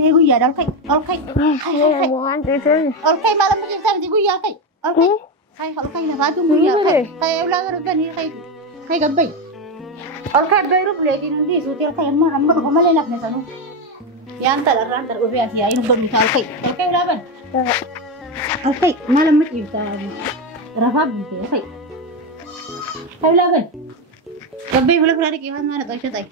ini gue ya Alkai malam ini tadi gue ya Alkai Alkai nak adu gue ya Alkai ulang regan ini Alkai gabai Alkai baru beli ini suti Alkai emang kamu malah nak nesanu ya antar gue biasa ya ini belum bisa Alkai ulang ban Alkai malam ini kita Rafa gitu Alkai ulang ban gabai boleh berani kian mana tahu siapa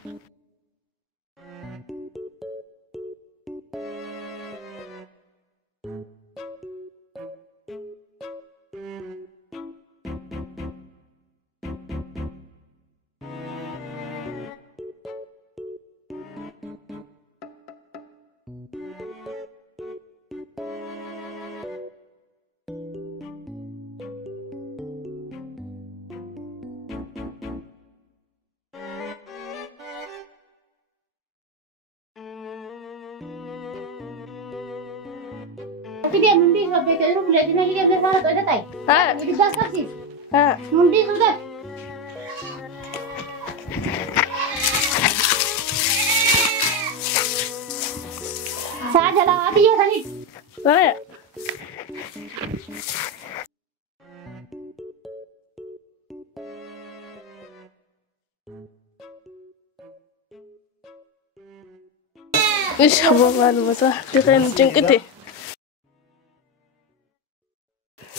Tapi dia nundi sampai ke lu lihat ini dia biasa ada ada tai. Ini dasar sih. Nundi sudah. Saya jalan aja ya tadi. Insya Allah malu masa kita jengkete.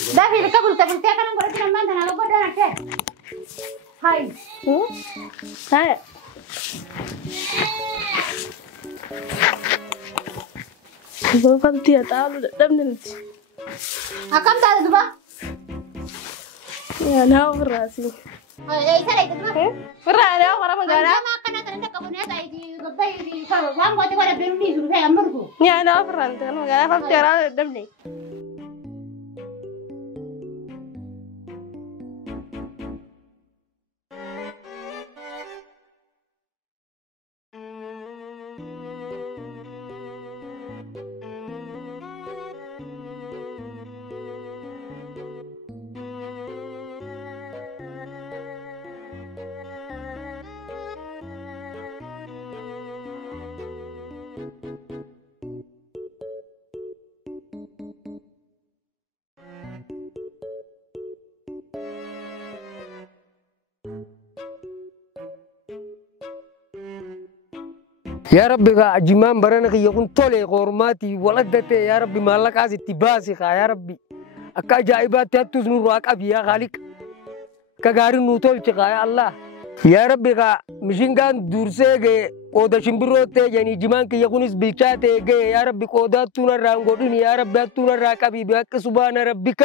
David, kamu tak boleh kan kalau kita mantan aku pada nak. Hai. Hai. Bapak dia tahu dam nanti. Akam tahu tu bah? Ya, nak berasi. Ya, isa itu bah. Pernah ada orang menggara. Makan nanti kamu ni ada di gapai di kalau kamu ada pada beli suruh saya ambil tu. Ya, nak pernah kan menggara pasti orang dam ni. يا ربي جمام برانك يكون طولي قرماتي ولدتي يا ربي مالك عايز تباسي يا ربي أكا جائبات تزنور راك أبي يا خالق كغاري نوتول يا الله يا ربي مشين كان دورسي قودا شمبروتي يعني جمان كي يكون سبيشاتي يا ربي قودا تونا رانغودين يا ربي تونا راك أبي بك سبحان ربك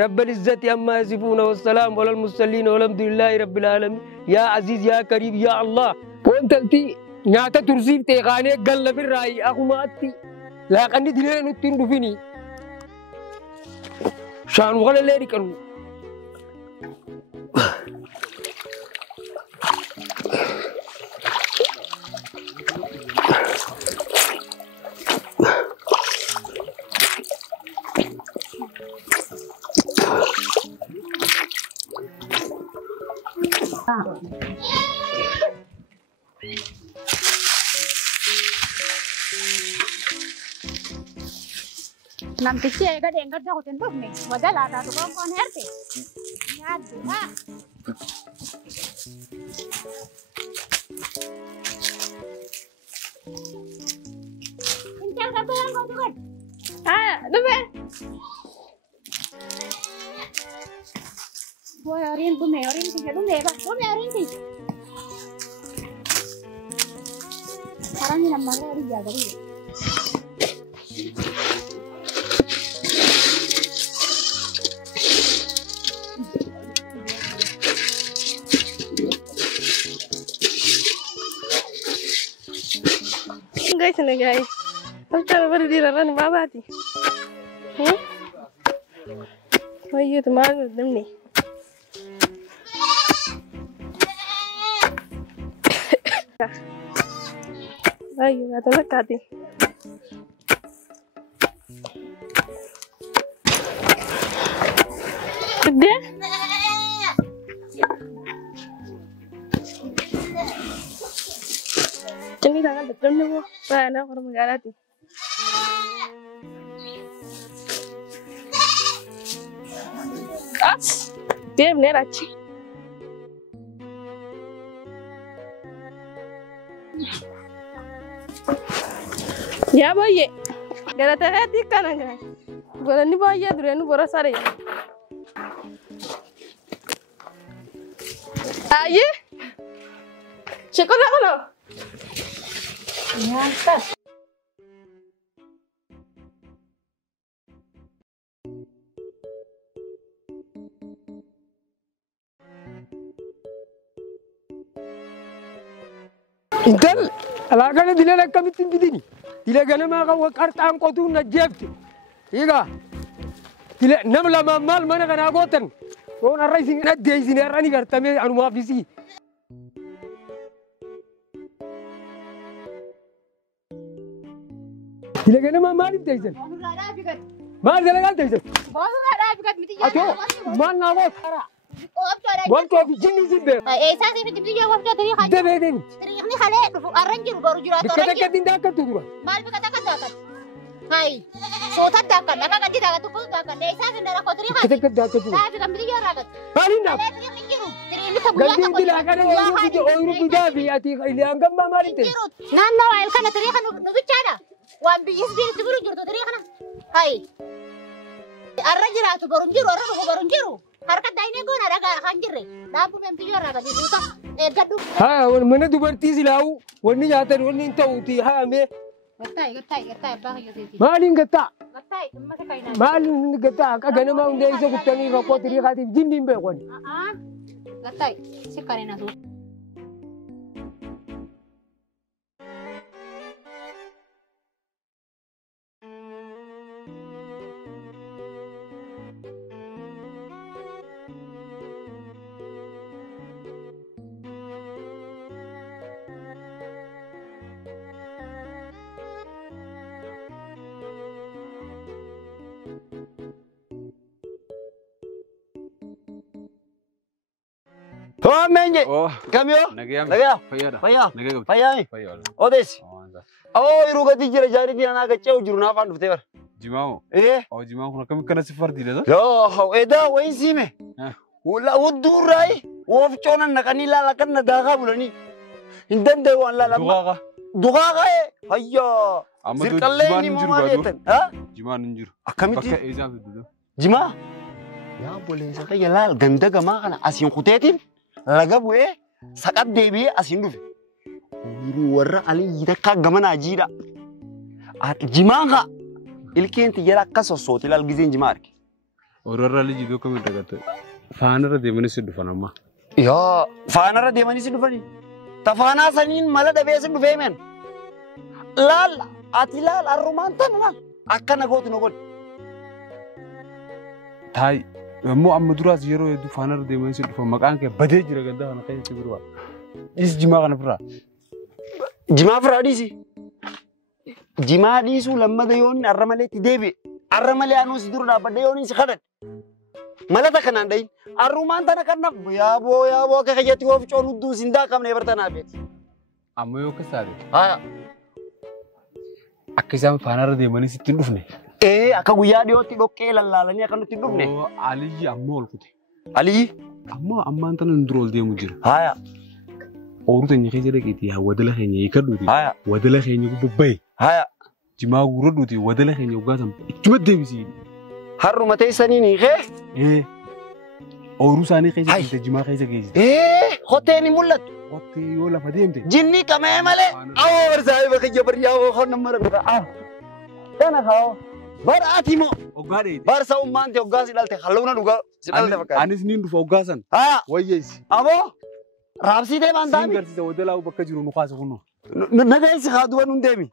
رب العزة عما يصفون والسلام على المرسلين والحمد لله رب العالمين يا عزيز يا كريم يا الله وانت nyata tursiif ta'e qaanee galla birraayi akumaatti laaqanni dilee nutti hin dhufini shaanu qalallee dhiqannu Nanti sih ya kan enggak jauh tembok nih, modal ada tuh kon RT. Ya dua. Incar kapan kau tuh kan? Demi. Boy orin tuh orin sih, tuh meba, orin sih. Sekarang ini namanya orin jaga dia. Guys, ini guys, kita berdiri di bawah ti. Wah, itu mana dem ni? Ayo, atau nak kati? Sudah? Jadi tangan betul nih, wah, nah, orang mengarah ti. As. Dem ne rachi. Ya boye. Gara tara tikana ga. Bora ni boye dure ni bora sare. Aye. Chekola kono. Nyata. Intel alagana dilala kamitin bidini dilagana ma ka wakartan ko tu na jebti iga dile namla ma mal mana kana gotan ko na raising na deisini rani gartame anu ma bisi dilagana ma mal deisen mal dalagal deisen ato mal na go khara Wan ko fi jinni zibbe Sasi fi tibdi jawab ta tari khaji debe den tari khale arranjir baru jura to dikata kadin da ka tudura mal bi kata kata hai so ta ta kan naka kadi da to ko ta kan sasi ndara ko tari khaji dikata kadda ka tudura sasi kam tibdi jawab balinda tari ngiru tari ni ta buya gandin dilagana ngi di oyru bidabi ati ile angam ma malinte nan na wal kana tari khanu nubichada wan bi yisbi tiburu jurto tari khana hai arranjiratu baru jiru arranju baru jiru harkat daine gona daga hanjire dabu mem tiyo raga di duta gadu ha won mana dubarti silaw wonni nyatan wonni tawti ha me gatai ba yo titi malin gata gatai amma ka kaina malin gata ka gana ma unde iso kutani ka ko tiri khati jinnin be kon gatai se karena su Oh menje, kami yo, nagaya, faya, odes. Oh iru gadi jira jari di anak kecil juru nafan dufte bar. Jimao. Oh Jimao kuna kami sifar di dah. Yo, eda wain sime. Wala udurai, waf conan nakani lalakan nadaga bulani. Hindan dewan lalama. Dugaga hayya. Sirkalle ni mamaletan. Ha? Jima ninjur. Akamiti. Pakai ezam itu. Jima. Ya boleh sekali lal ganda gama kana asin kutetin. Laga bu'ee saqat deebi'ee asiin dhufe. Warra alii yita akka gamana jiidha. Jimaan kaa ilkeenti jala akka sossooti ilaal gizeen jimaa arge. Warra alii jiidhoo kamiin dhagatte. Faanarra deemanii si dhufan amma. Yoo faanarra deemanii si dhufani. Ta faanaa saniin mala dhabee si dhufee men. Laal ati laal arrumaan tan laal akka nagootu nagooti. Taayi. Ammoo amma duraas yeroo hedduu faanarra deemanii si dhufan maqaan kee badee jira gandaa kana keessatti biroo. Is jimaa kana firaa. Jimaa firaa dhiisi. Jimaa dhiisuu lammata yoonni arra malee itti deebi'e. Arra malee anuu si dura dhaabbadde yoonni si kadhadhe. Malata kanaan dhayin. Arrumaan tana kan naaf yaaboo akka keeyyatti oof coon hudduu siin daaqamne bartanaa beeti. Amma yoo akkas taate. Haa. Akka isaan faanarra deemanii sitti hin dhufne. Akka guyyaa dhiyootti dhoqqee lallaalanii akka nutti hin dhufne. Aliyyi amma ol kute. Aliyyi? Ammaan tana nu dura ol deemu jira. Haaya. Oolu teenya keessa dhageetii wadala keenya hiikadhuuti. Haaya. Wadala keenya bobbaye. Haaya. Jimaa guuradhuuti wadala keenya uggaasan ittuma deebisii. Harruma teessanii ni kee? Ooluu isaanii keessa geessite jimaa keessa geessite. Hoteen ni mul'atu. Hottee yoo lafa deemte. Jinni qamee malee. Awoo barsaa'ee bakka jabaryaa hoo nama rabbiidha. Kana kaa'oo. Baraati moo? Oggaa dheedhe. Barsa ummaan ta'e oggaa si dhalte halluuna dhugaa si dhalte fakkaata. Anis niin dhufa oggaasan. Haa. Wayyeessi. Amoo raabsitee baan taa'anii. Siin garsiisa wadalaa bakka jiru nu kaasa kunoo. Nagayeessi haa duba nun deemi.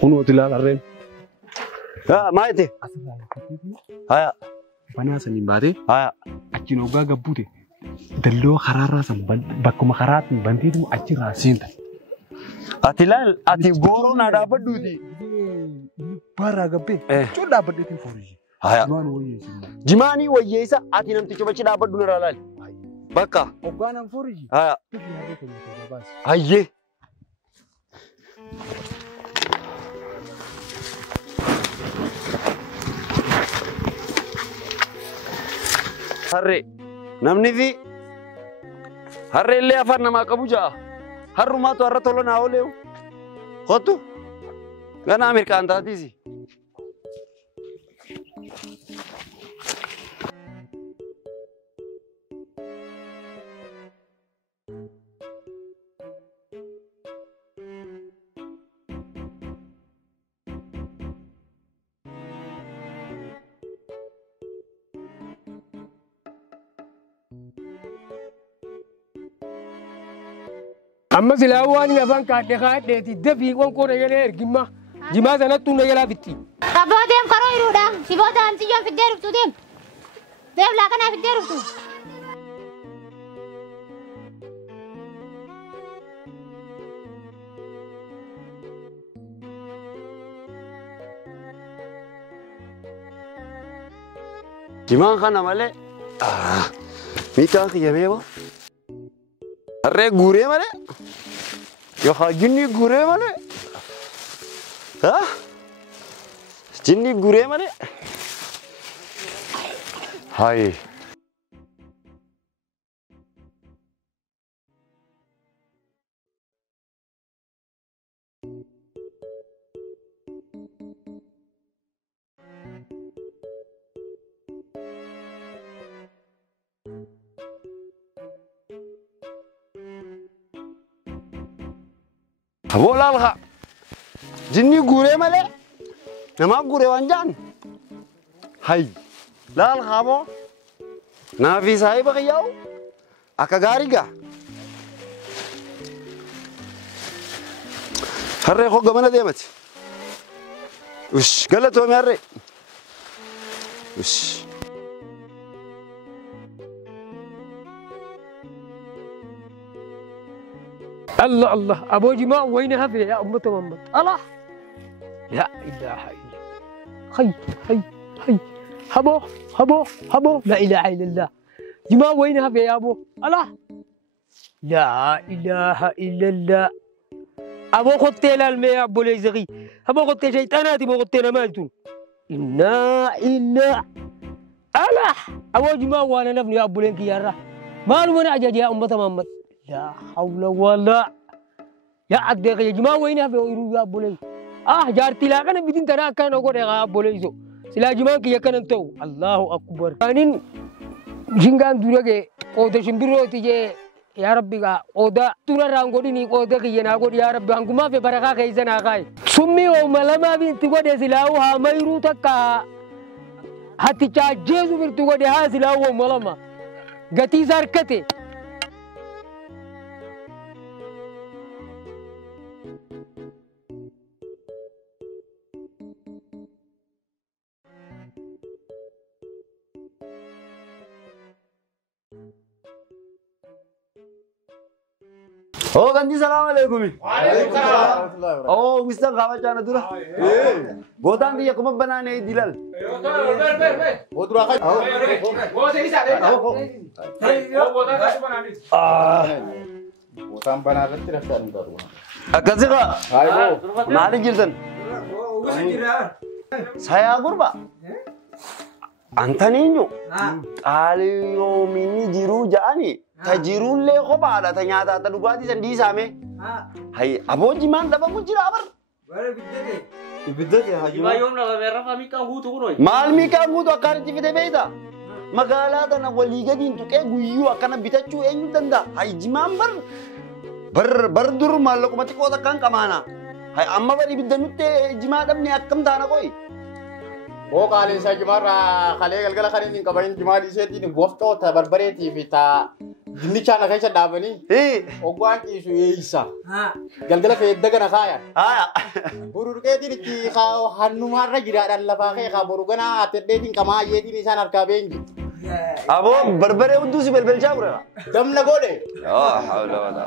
Kunoo tilaalarreen. Maayete. Haya. Banaa saniin baatee. Haya. Achiin oggaa gabbuute. Dalloo karaarraa san bakkuma karaatiin bantiitu achirraa seenta. Ati laal ati gooroo naa dhaabbadduuti. Baarraa gabbee. Coo dhaabbaddeetiin furii. Haya. Jimaan wayyeessi. Jimaanii wayyeessa ati namticha bachi dhaabbadhu nirraa laali. Bakka. Hoggaanaan foriji. Haya. Ifi harree kennu baasi. Hayyee. Harree. Namni fi harree illee afaan namaa qabu ja'a. Harrumaatu har'a tola naa ooleewu. Kottu. Ganaa mirkaan taatiisi. Amma silaa waan afaan kaadheeti dafii qonkoo nagalee ergimmaa jimaa sanattuu nagalaa fitti. Abbaa deem karoo hiruudha. Siboota hamsiyyoon fiddee dhuftu deem. Deem laakanaa fiddee dhuftu. Jimaan kana malee miidhaan kiyyamee moo? Harree guuree malee? Yookaan jinni guuree malee? Haa? Jinni guuree malee? Hayi. Aboo laalqa jinni guuree malee namaa guuree waan jaan hay laalqa aboo naafi saahiba qiyyaa'u akka gaarii gaa harree hogga mana deemati ush galatoomii harree ush. الله الله أبو جماعة وين هذا يا أمة محمد الله لا إله إلا خي خي خي هبو لا إله إلا الله جماعة وين هذا يا أبو الله لا إله إلا الله أبو قتيل الماء أبو ليزغي أبو قتيل شيطاناتي أبو قتيل مالتون إنا إلا الله أبو جماعة وانا نفني أبو لينك يا رح مالو من أجاج يا أمة محمد لا حول ولا يا عدك يا جماعة وين هذا يا أبو لي جارتي لا كان بدين ترى كان أقول يا أبو لي زو سلا جماعة كي كان أنتو الله أكبر كانين جنگان دورة كي أودا شمبيرو تيجي يا ربي كا أودا تورا رانغودي ني أودا كي يناغود يا ربي هنگما في بركة كيسا ناقاي سمي وملما بين تقول سلاو ها ميرو تكا هاتي جيزو بير تقول ها سلاو وملما غتي زاركتي Oh, ganti assalamualaikum. Waalaikumsalam. Oh, Mister Kawa Chana dura. Godan dia kuma banane dilal. Oh, dura ka. Oh, sini sa. Oh, godan ka banane. Godan banane tira sa nda dura. Akazi ka. Ayo. Nani jirtan. Oh, usin jira. Saya gurba. Antaninyo. Aliyo mini jiru jani. Tajirun le ko bala ta nyata ta dugati san di same hay aboji man da ba mujira bar bare biddate haji ma yom na vera fa mi kan hutu kuno mal mi kan hutu akar ti fide beida magala da na wali gadin to ke guyu akana bitachu enyu danda hay jiman bar dur mal ko mati ko da kan kamana hay amma bari biddanutte jima dam ne akkam dana koy o kale sa jimara kale galgala khanin din kabarin jima di seti ni bofto ta barbareti fita Jinni chana kaisa dabani. Ogwan ki su yeisa. Galgala ke daga na kaya. Burur ke dini ki ka hanuma rajira dan lafa ke ka burugana atede din kama ye dini sana ka bengi. Abo berbere udu si berbel jabra. Dam na gode. Oh hawla wala.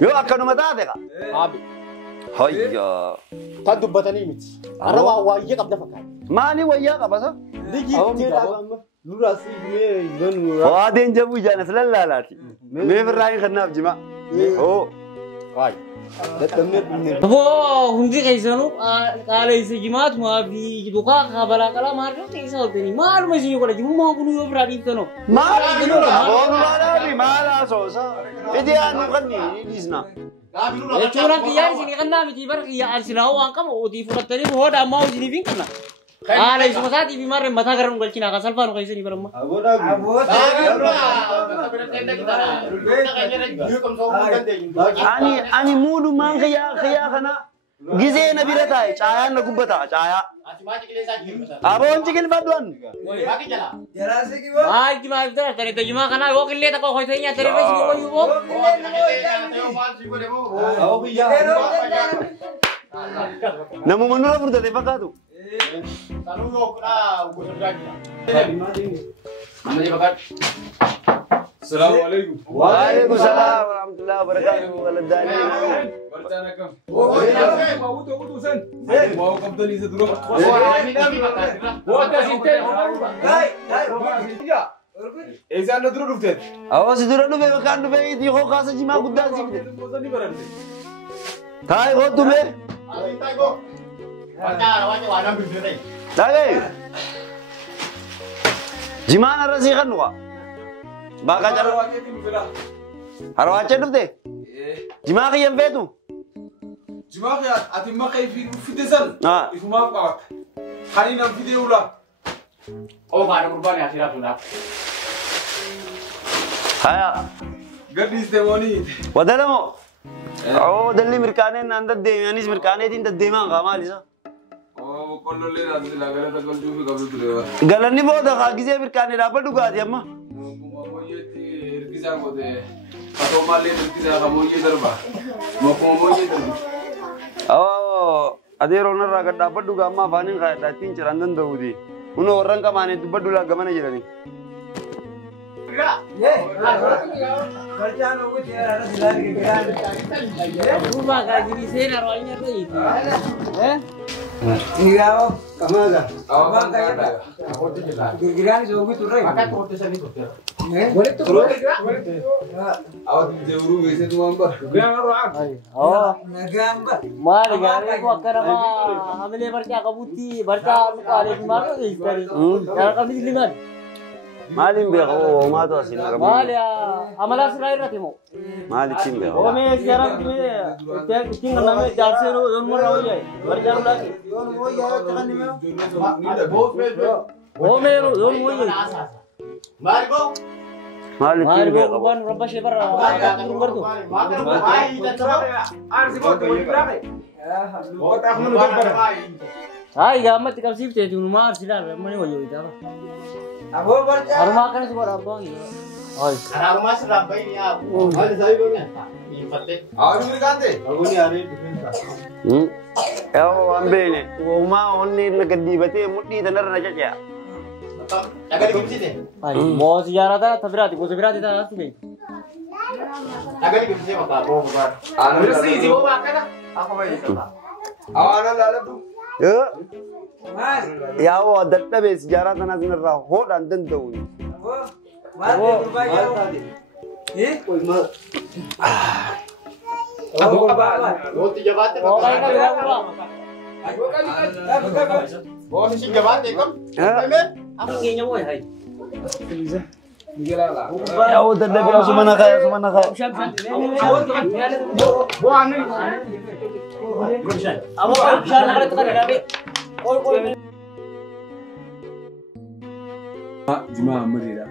Yo akanu mata de ka. Abi. Hayya. Kan dubbatanii miti. Har'a waa waayee qabda fakkaata. Maali wayyaa qabasa? Ligiitti qaba. Nurraa siifnee gannu. Waadeen jabuu jaanas lallaalaati. Mee firraayin kannaaf jima. Oo. Waay. Dadhabnee dhumne. Aboo hundi keessanuu qaala'insa jimaatumaa fi dukaa kabalaa qalaa maarree keessa oltanii maaluma isin godha jimummaa kun yoo biraa dhiiftanoo. Maali boonbaadhaafi maala soosa. Idiyaan nu kanni dhiisna. Jechuun kiyyaan isin kannaa miti bara kiyyaa alsinaa waan qaba otii fudhattanii hooda ammaa isiniif hin kanna. Qaala'insa isaatii fi maarree mataa gara nu galchinaa kan salphaa nu keessanii baramma. Ani muudumaan khiyyaa kana gizee na bira taa'e caayaan na gubbata caaya. Aboon ciqilfadhuan. Maal jimaa ibsa tani tajumaa kana yoo qillee takka hoysee nyaatanii reessi yoo wayyuu boo. Namuma nurra furtate fakkaatu. Assalamu alaikum. Waalaikumsalam warahmatullahi wabarakatuh. Waladani. Barcana kam. Utu sen. Mau kapten isa dulu. Esan na dulu duftet. Awas dulu dufe makan dufe itu kok kasa jima gudang sih. Thai kok dufe. Thai. Jima narasi kan wa. Baka cara harwache dufte. Jima ki yang betu. Jima ki ati makai fidesan. Ah. Ifuma kawat. Hari nam fide ula. Oh, kan kurban ya sirap sudah. Haya. Gadis demoni. Wadalamo. Oh, dalli mirkane nanda de anis mirkane din de ma gamalisa. Oh, kollo le rat la gara ta kol jufi kabul tulewa. Galanni boda khagize mirkane da padu gadi amma. Irkisa ngode. Pato male irkisa kamoye darba. Mokomoye darba. Oh, adero narra gadda padu ga amma fanin kha da tin cirandan daudi. Uno orang kamane dubadu la gamana jirani. Rumah kaji di sini naruhnya tuh itu. Iya, kamaga. Awang kaya. Kira-kira ni jogi tuh, Makan kote sani kote. boleh tuh, boleh. Awat jewuru wese tu ambar. Oh, Nagamba. mal gari ko akara ma hamile barca kabuti barca kale maro istari. Yar kami dilingan. Malim be ko ma to asin ga. Mal ya amala sirai rati mo. Mali chim be. Oh me siaran time tinggal nama jalse ro donmor rawo jai. Barca lagi. Oh me ro don mo jai. Margo. Mali chim be ko. Ban rabba shebar turun bertu. Hai gamat tikal sip te tu rumah silar mani wajo ita. Rumah kan sebar apa gitu. Oh. Karena rumah serap ini aku. Ada saya punya. Impatnya. Awak ni kante. Aku ni hari itu. Yo ambe ne. Wo ma onni na gaddi bate muddi da nar na jaja. Jaga di kunci deh. Hai, mau sejarah ta tabirati, mau sejarah ta tu be. Jaga di kunci apa? Oh, bukan. Anu Bersih sih, bawa kan? Aku main itu. Awak lala tu. Yo. Ya wo datta be sijara tana zinarra hodan dan dauni. Aku roti jabatan. Oh, kayak kan bilang gua. Oh, mesti jabatan kan? Aku kayaknya mau hai. Ya wo datta be sumana kaya. Amo bisa nak itu kan ada. Koi. Jima amadira.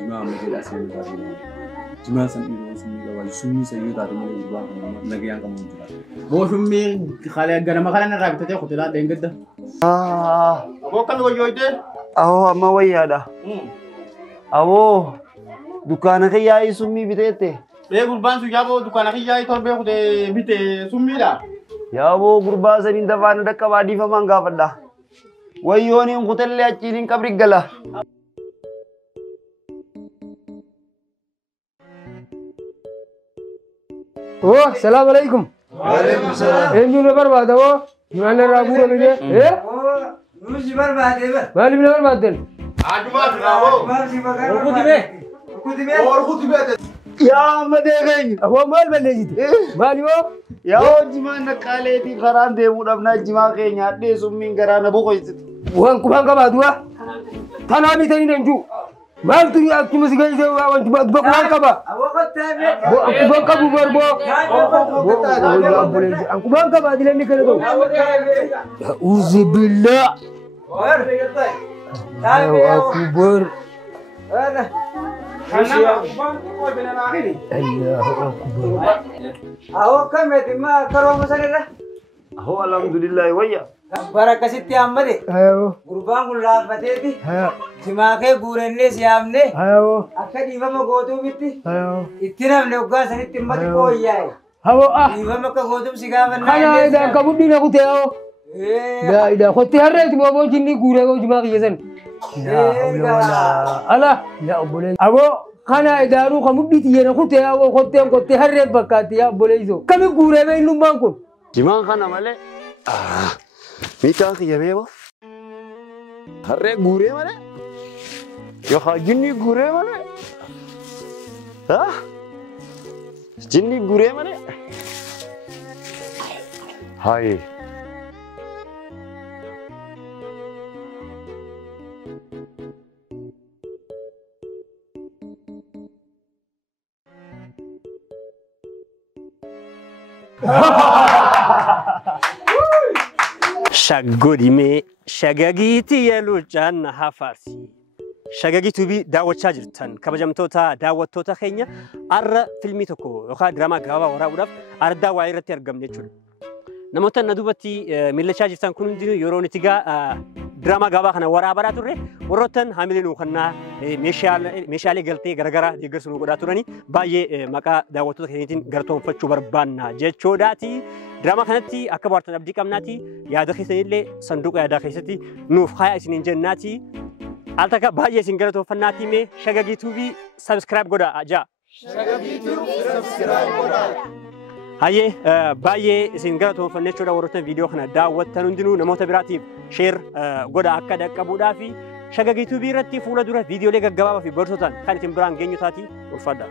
Jima amadira sini tadi. Jima sampai dulu sumi saya tadi mulai buang lagi yang kamu juga. Bo summi khale gana makala na rabi tete khutila dengedda. Ah, Bo kan wo yoide. awo amma wayada. Awo dukana ke yayi summi bitete. Be gurban su jabo dukana ki yayi torbe khute bite summi da. Ya wo gurba sanin da bana da kabadi fa manga fadda. Wayoni khutelle acinin kabri gala. Oh, assalamualaikum. وعليكم السلام. إنجو نبر بعده جمعنا رابورة بيجي إيه نوزي بر بعد إيه مالي بنبر بعدين عجمات راهو. ما في مكان Rukuti be. ورخوتي بيت. يا مدغني هو مال بلجيت مالي هو يا جمان نقالتي خران ديمو دبنا جما كينيا دي سمين غرانا بوكويت وان كمان كبادوا تنا بيتني نجو مال تري أكيد مسكين زوا وان كباد بكمان كبا أوقات تابع أكبر كبو بربو أكبر كبا دي لني كده أعوذ بالله الله أكبر أنا الله أكبر أهو كم يتم كرو مسألة هو الحمد لله ويا بركة ستي أمدي أيوه قربان كلها فتيتي أيوه جماعة غورني سيامني أيوه أكيد إيفا مغوتو بيتي أيوه إتنا من وقا سنتي مدي كوياي هو إيفا مغوتو سيغافنا خنا إذا كبودي نقطة لا إذا خدت هرّت ما بون جنّي غورة كو جماعة يزن لا حول ولا الله لا أبولي أبو خنا إذا رو كمودي تيجي نخدت أبو خدت هرّت بكاتي يا أبولي زو كم غورة ما إنهم بانكون جمان خنا ماله ميكا خيامه هرّي غوري ماله يا خاجني غوري ماله ها جنّي غوري ماله هاي شاغوديمي شاغاغيتي يلوجان هافارسي شاغاغيتو بي داوچا جرتن كبجمتوتا داوتوتا خينيا ار فيلمي توكو يوخا دراما غابا ورا وداف اردا وايرت يرغمني چول نموتن ندوبتي ميلچا جرتن كون دي يورونيتيغا دراما غابا خنا ورا برا توري وروتن حاملينو خنا ميشالي غلتي غرغرا ديغرسنو غدا تورني باي مقا داوتوتا خينيتين غرتون فچو بربانا جچوداتي دراما خنتي أكبرتنا بدي كمناتي يا دخي سيلي صندوق يا دخي ستي نوف خايا سنين جناتي ألتك باجي سنجرتو فناتي مي شغاجي توبي سبسكرايب غدا أجا شغاجي توبي سبسكرايب غدا هاي باجي سنجرتو فنشورا ورثنا فيديو خنا داوت تنندنو نموت براتي شير غدا أكاد كبودا في شغاجي توبي رتي فولا دورا فيديو لك جواب في برسوتان خانتين بران جنيو تاتي وفدا